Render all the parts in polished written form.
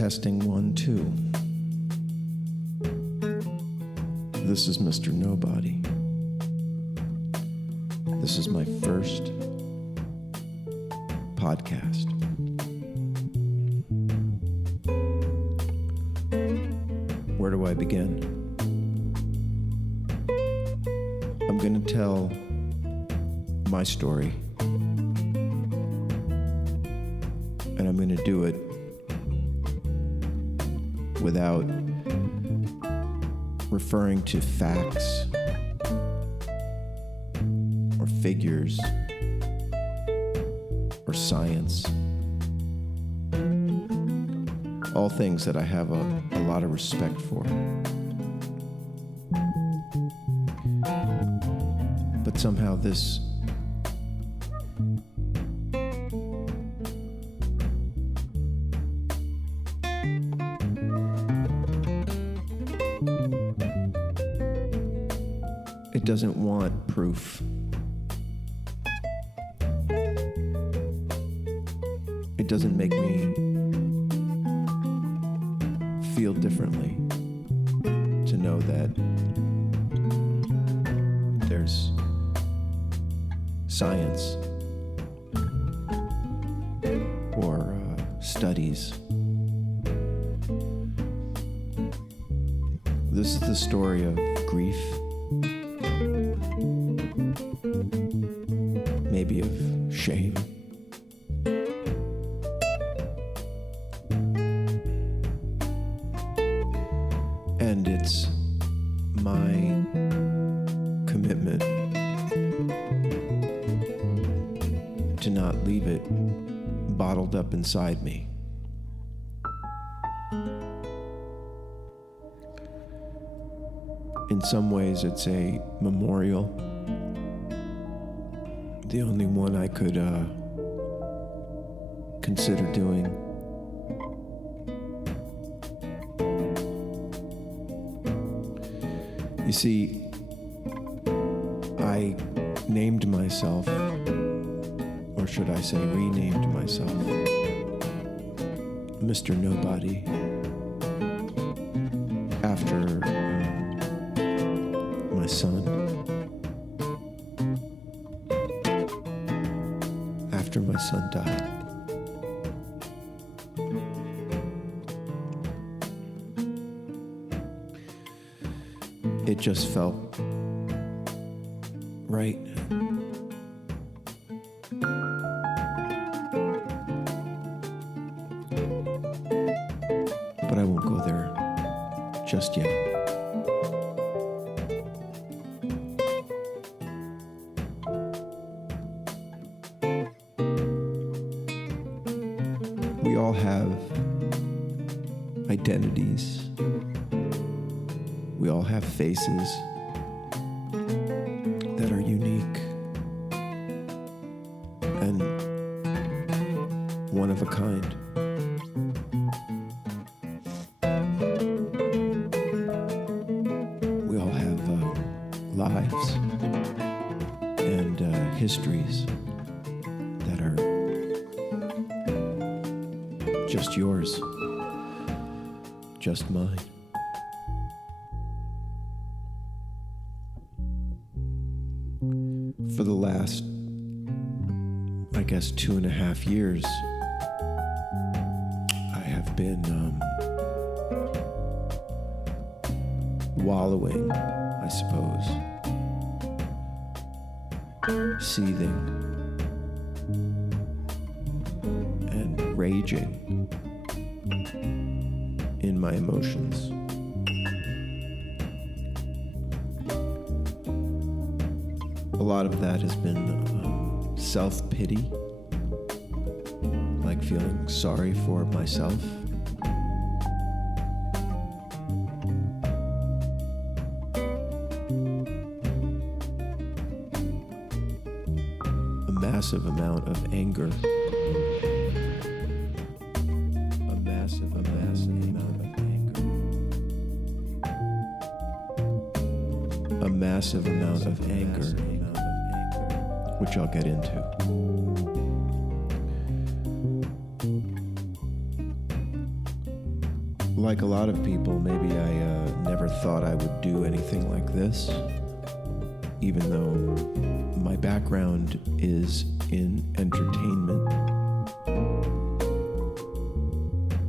Testing 1, 2. This is Mr. Nobody. This is my first podcast. Where do I begin? I'm going to tell my story, and I'm going to do it without referring to facts or figures or science. All things that I have a lot of respect for. But somehow this it doesn't want proof. It doesn't make me feel differently to know that there's science or studies. This is the story of grief, maybe of shame, and it's my commitment to not leave it bottled up inside me. In some ways, it's a memorial, the only one I could consider doing. You see, I named myself, or should I say renamed myself, Mr. Nobody, after my son, after my son died. It just felt right. But I won't go there just yet. We all have identities. We all have faces that are unique and one of a kind. We all have lives and histories that are just yours, just mine. For the last, I guess, 2.5 years, I have been wallowing, I suppose, seething and raging in my emotions. A lot of that has been self-pity, like feeling sorry for myself. A massive amount of anger. A massive amount of anger. A massive amount of anger. Which I'll get into. Like a lot of people, maybe I never thought I would do anything like this, even though my background is in entertainment,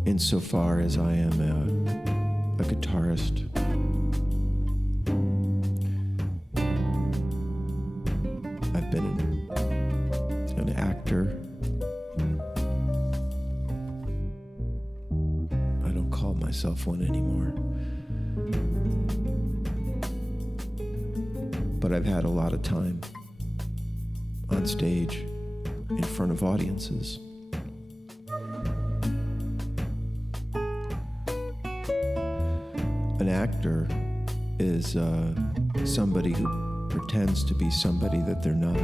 insofar as I am a guitarist. I've been an actor. I don't call myself one anymore. But I've had a lot of time on stage in front of audiences. An actor is somebody who pretends to be somebody that they're not.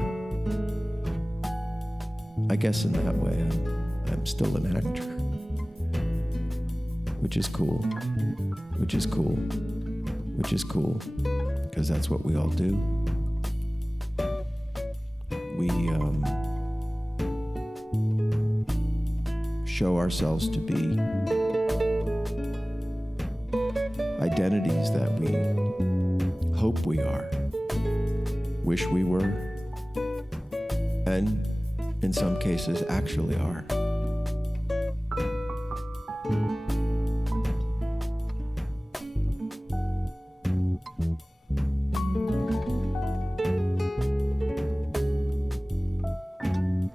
I guess in that way, I'm still an actor. Which is cool. Which is cool. Which is cool. Because that's what we all do. We show ourselves to be identities that we hope we are, wish we were, and in some cases actually are.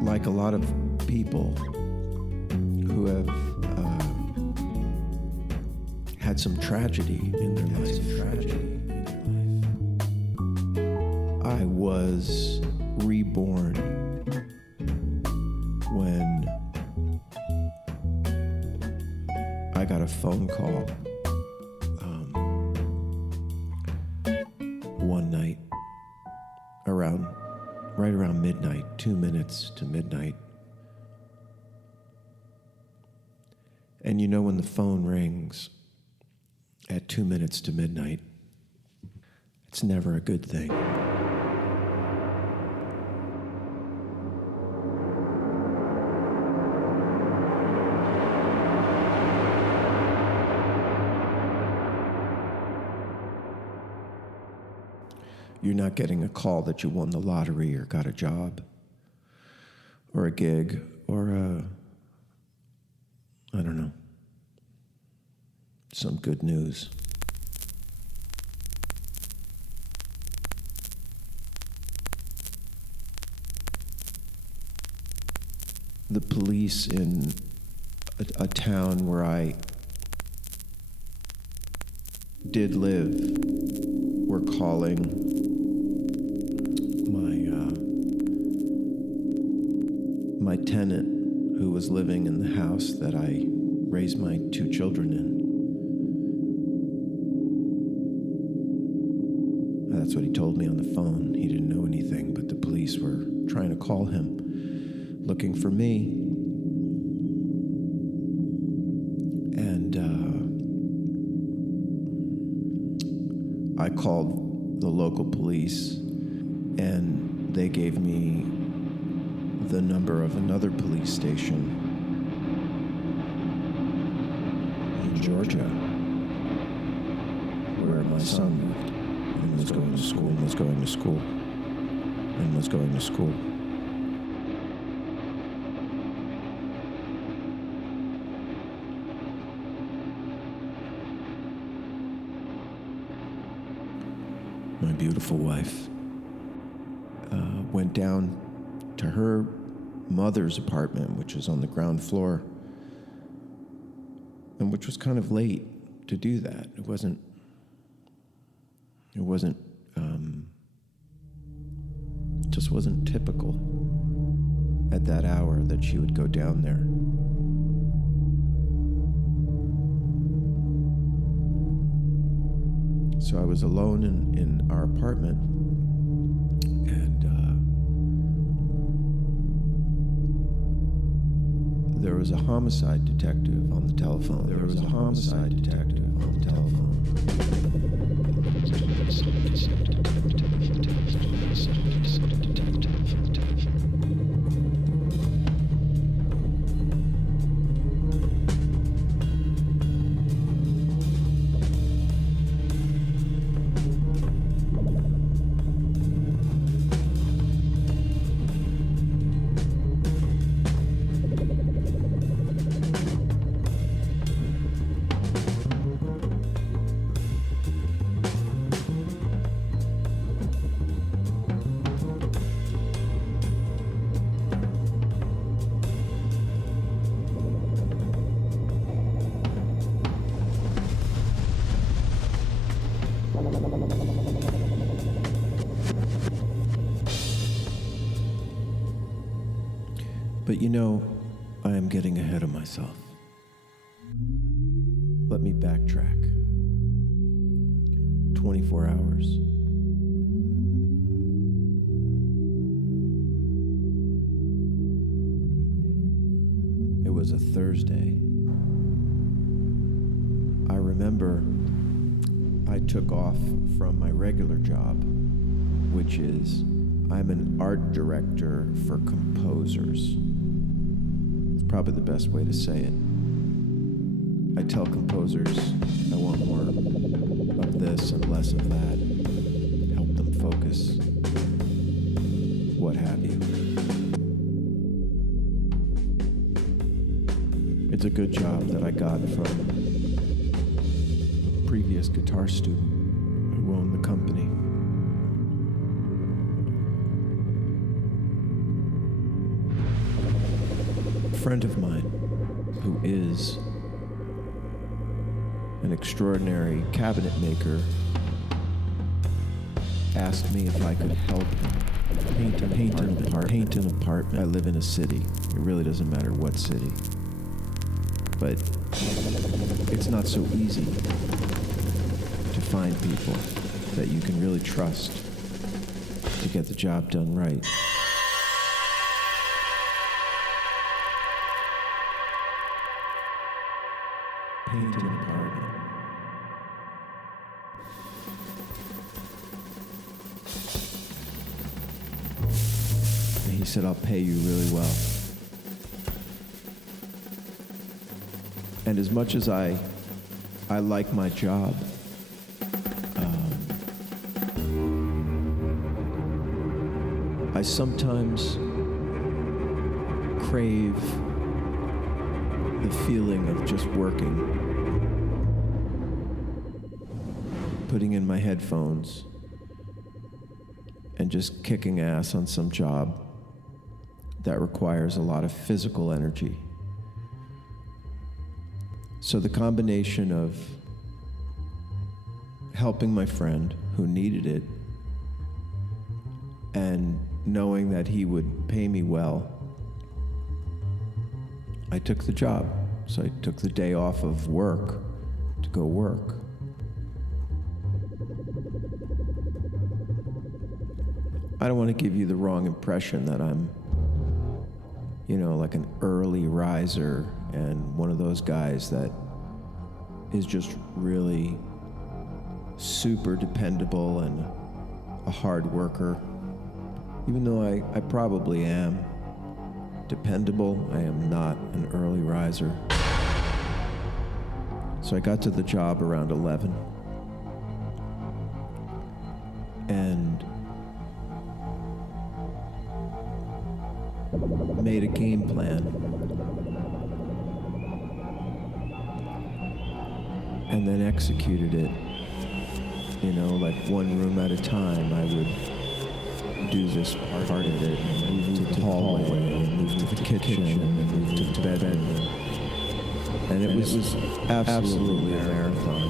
Like a lot of people who have had some tragedy in their life. I was reborn when I got a phone call one night right around midnight, 2 minutes to midnight. And you know when the phone rings at 2 minutes to midnight, it's never a good thing. You're not getting a call that you won the lottery or got a job or a gig or I don't know, some good news. The police in a town where I did live were calling my tenant who was living in the house that I raised my 2 children in. That's what he told me on the phone. He didn't know anything, but the police were trying to call him, looking for me. And I called the local police, and they gave me the number of another police station in Georgia, where my son moved and was going to school and was going to school and was going to school. My beautiful wife went down to her mother's apartment, which was on the ground floor, and which was kind of late to do that. It wasn't just wasn't typical at that hour that she would go down there. So I was alone in our apartment, and there was a homicide detective on the telephone. There was a homicide detective on the telephone. But you know, I am getting ahead of myself. Let me backtrack. 24 hours. It was a Thursday. I remember I took off from my regular job, which is I'm an art director for composers. It's probably the best way to say it. I tell composers I want more of this and less of that, help them focus, what have you. It's a good job that I got from a previous guitar student who owned the company. A friend of mine who is an extraordinary cabinet maker asked me if I could help him paint an apartment. I live in a city. It really doesn't matter what city. But it's not so easy to find people that you can really trust to get the job done right. Paint an apartment. And he said, I'll pay you really well. And as much as I like my job, I sometimes crave the feeling of just working, putting in my headphones, and just kicking ass on some job that requires a lot of physical energy. So the combination of helping my friend who needed it and knowing that he would pay me well, I took the job. So I took the day off of work to go work. I don't want to give you the wrong impression that I'm, like an early riser and one of those guys that is just really super dependable and a hard worker. Even though I probably am dependable, I am not an early riser. So I got to the job around 11 and made a game plan. And then executed it, like one room at a time. I would do this part of it, and move to the hallway, and move to the kitchen, and move to the bedroom. And it was absolutely a marathon.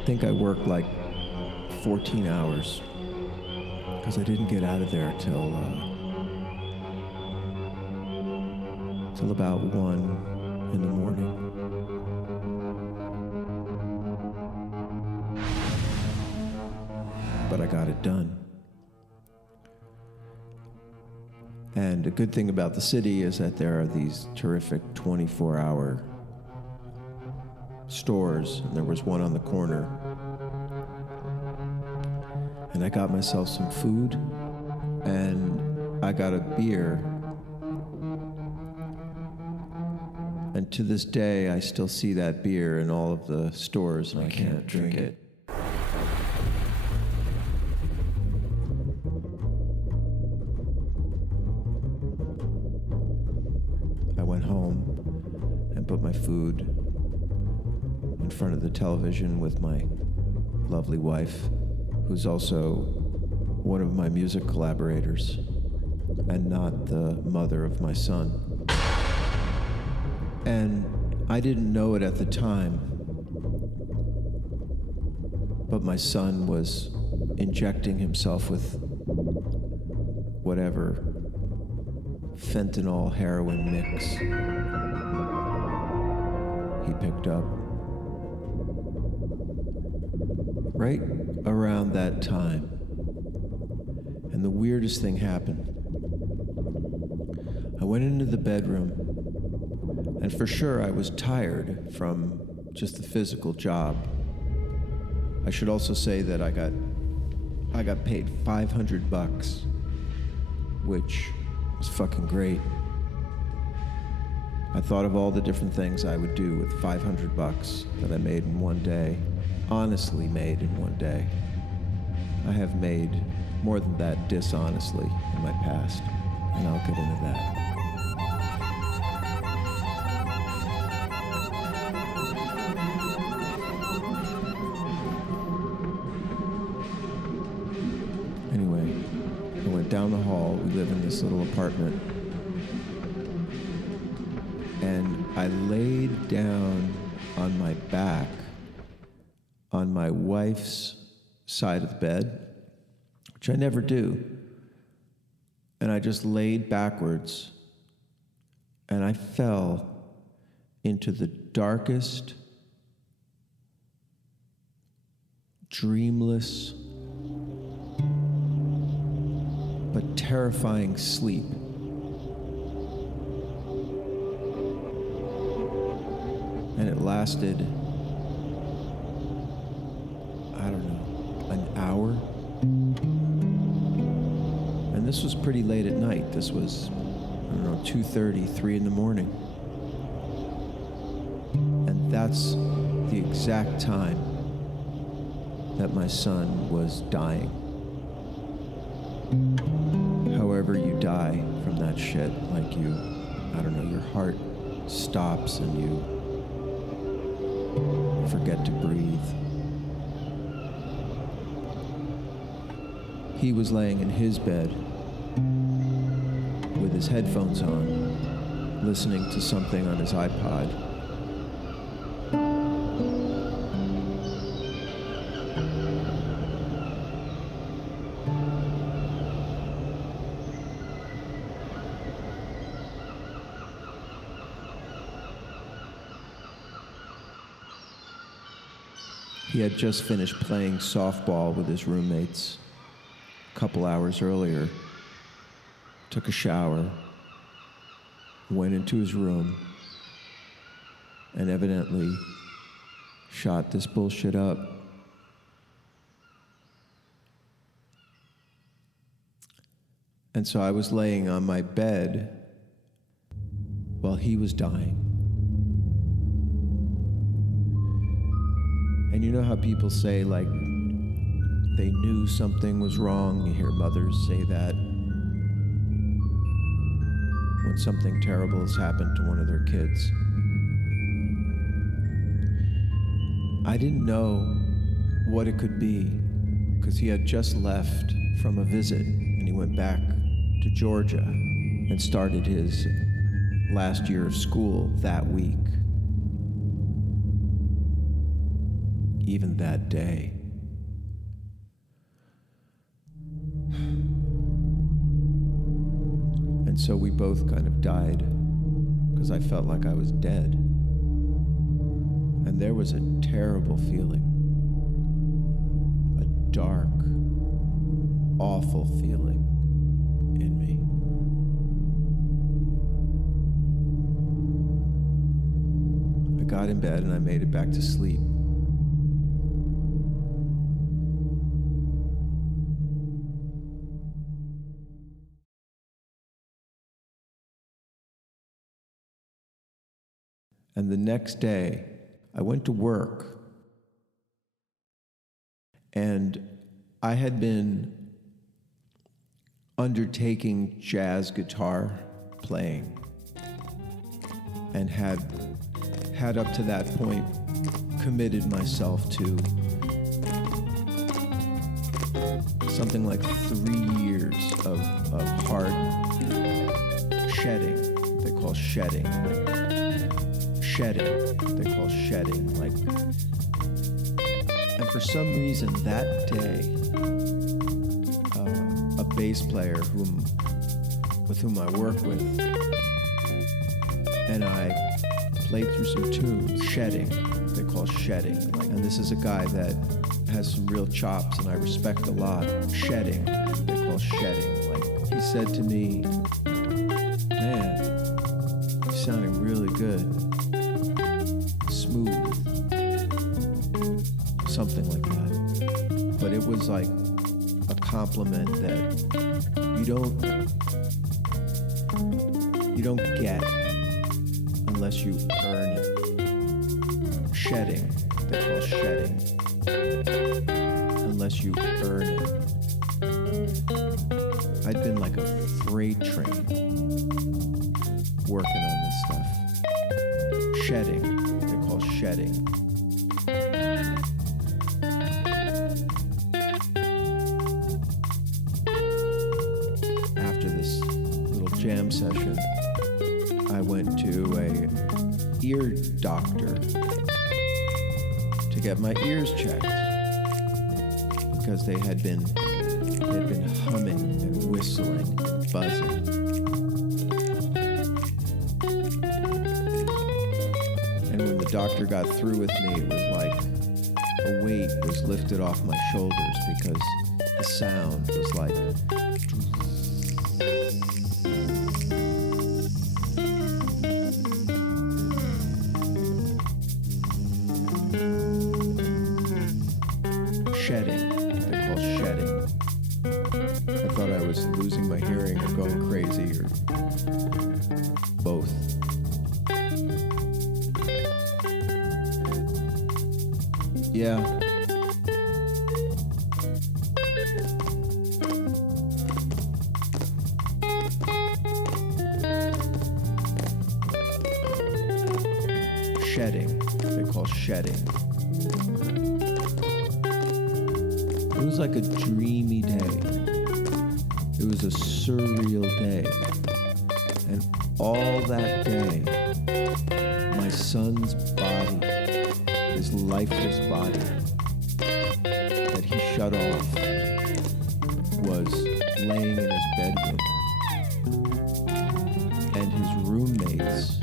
I think I worked like 14 hours. Because I didn't get out of there till about 1 in the morning. But I got it done. And a good thing about the city is that there are these terrific 24-hour stores, and there was one on the corner. And I got myself some food, and I got a beer. And to this day, I still see that beer in all of the stores, and I can't drink it. I went home and put my food in front of the television with my lovely wife, who's also one of my music collaborators and not the mother of my son. And I didn't know it at the time, But my son was injecting himself with whatever fentanyl heroin mix he picked up. Right around that time, and the weirdest thing happened. I went into the bedroom, and for sure I was tired from just the physical job. I should also say that I got paid $500, which was fucking great. I thought of all the different things I would do with $500 that I made in one day, honestly made in one day. I have made more than that dishonestly in my past, and I'll get into that. Anyway, I went down the hall. We live in this little apartment. And I laid down on my back on my wife's side of the bed, which I never do. And I just laid backwards, and I fell into the darkest, dreamless, but terrifying sleep. And it lasted, I don't know, an hour? And this was pretty late at night. This was, 2:30, 3 in the morning. And that's the exact time that my son was dying. However you die from that shit, like your heart stops and you forget to breathe. He was laying in his bed with his headphones on, listening to something on his iPod. He had just finished playing softball with his roommates a couple hours earlier, took a shower, went into his room, and evidently shot this bullshit up. And so I was laying on my bed while he was dying. And you know how people say, like, they knew something was wrong? You hear mothers say that when something terrible has happened to one of their kids. I didn't know what it could be, because he had just left from a visit, and he went back to Georgia and started his last year of school that week. Even that day. And so we both kind of died, because I felt like I was dead. And there was a terrible feeling. A dark, awful feeling in me. I got in bed and I made it back to sleep. And the next day, I went to work, and I had been undertaking jazz guitar playing, and had up to that point committed myself to something like 3 years of hard shedding. They call shedding. They call shedding, like, and for some reason that day, a bass player with whom I work with, and I played through some tunes, shedding, they call shedding. And this is a guy that has some real chops and I respect a lot. Shedding, they call shedding. Like, he said to me, man, you're sounding really good. Smooth. Something like that. But it was like a compliment that you don't get unless you earn it. Shedding, they call shedding. Unless you earn it. I'd been like a freight train working on this stuff. Shedding, they call shedding. After this little jam session, I went to a ear doctor to get my ears checked because they had been humming and whistling and buzzing. And when the doctor got through with me, it was like a weight was lifted off my shoulders because the sound was like shedding. They call shedding. I thought I was losing my hearing or going crazy or both. Yeah. Shedding. They call shedding. It was like a dreamy day. It was a surreal day. And all that day, my son's body, his lifeless body that he shut off, was laying in his bedroom. And his roommates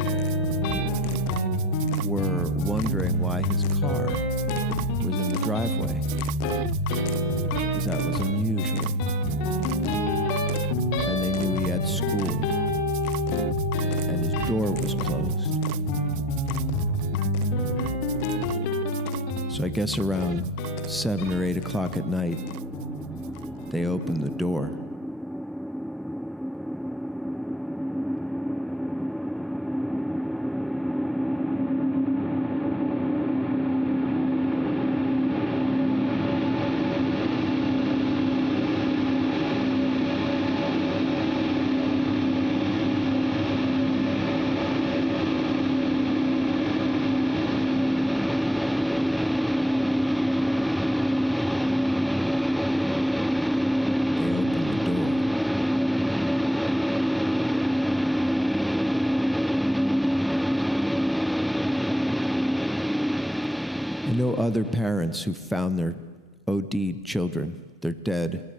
were wondering why his car was in the driveway. Because that was unusual. And they knew he had school. And his door was closed. So I guess around 7 or 8 o'clock at night, they opened the door. I know other parents who found their OD'd children, their dead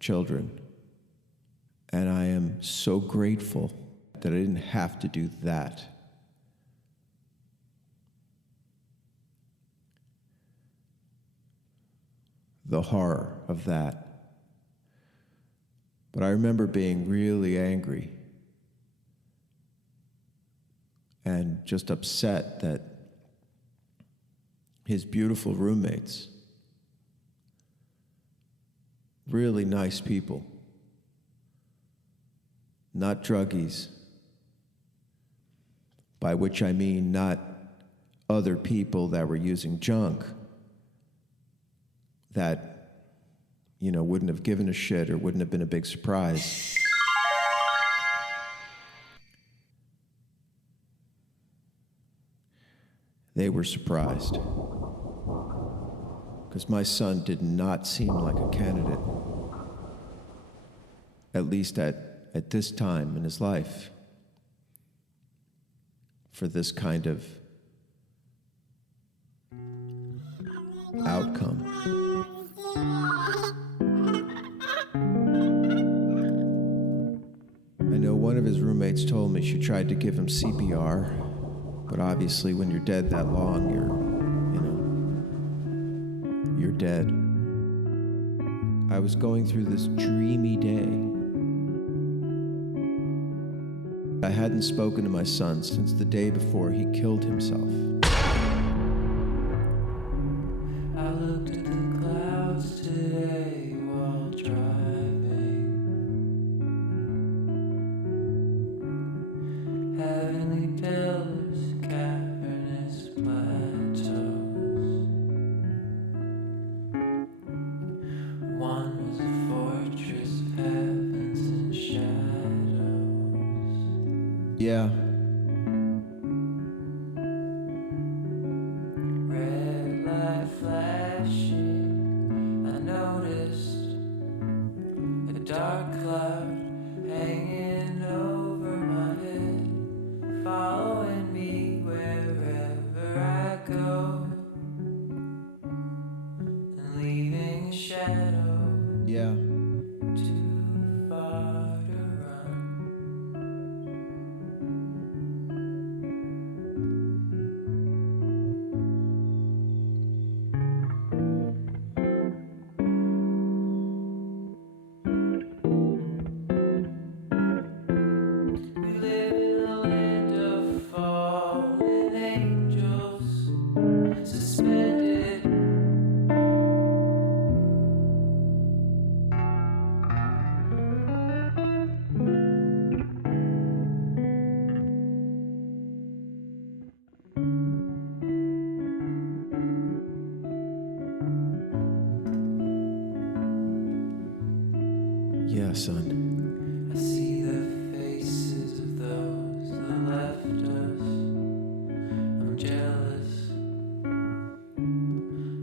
children. And I am so grateful that I didn't have to do that. The horror of that. But I remember being really angry and just upset that his beautiful roommates, really nice people, not druggies, by which I mean not other people that were using junk that, wouldn't have given a shit or wouldn't have been a big surprise. They were surprised. Because my son did not seem like a candidate, at least at this time in his life, for this kind of outcome. I know one of his roommates told me she tried to give him CPR, but obviously when you're dead that long, you're dead. I was going through this dreamy day. I hadn't spoken to my son since the day before he killed himself. I looked at the clouds today while driving. Heavenly pillars, cavernous plateaus. One was a fortress of heavens and shadows. Yeah. Red light flashing, I noticed a dark cloud hanging over my head, following me wherever I go, and leaving a shadow Yeah. too far to run. We live in a land of fallen angels, suspended. Yeah, son. I see the faces of those that left us. I'm jealous.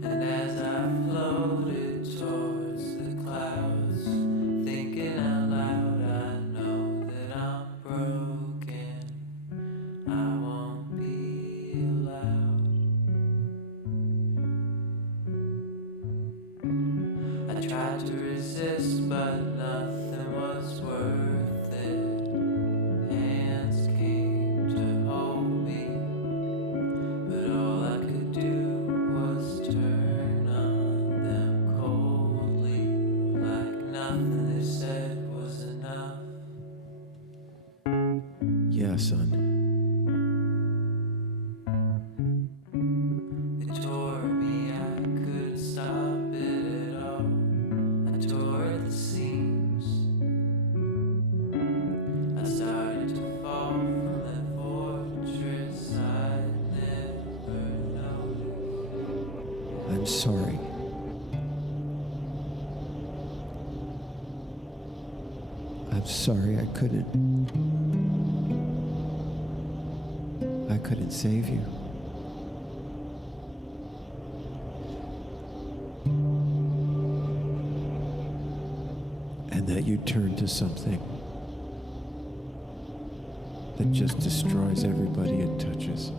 And as I floated towards the clouds, thinking out loud, I know that I'm broken. I won't be allowed. I tried to resist, but nothing was worth it. Hands came to hold me, but all I could do was turn on them coldly, like nothing they said was enough. Yeah, son. They tore me, I couldn't stop it at all. I tore at the seams. I started to fall from that fortress I never noticed. I'm sorry. I'm sorry I couldn't save you. And that you turn to something that just destroys everybody it touches.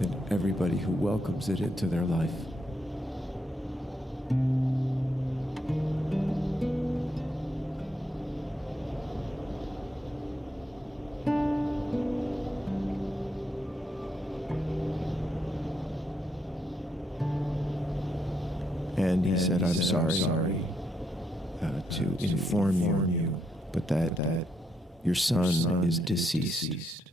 And everybody who welcomes it into their life. And he said, I'm sorry to inform you, but that your son is deceased.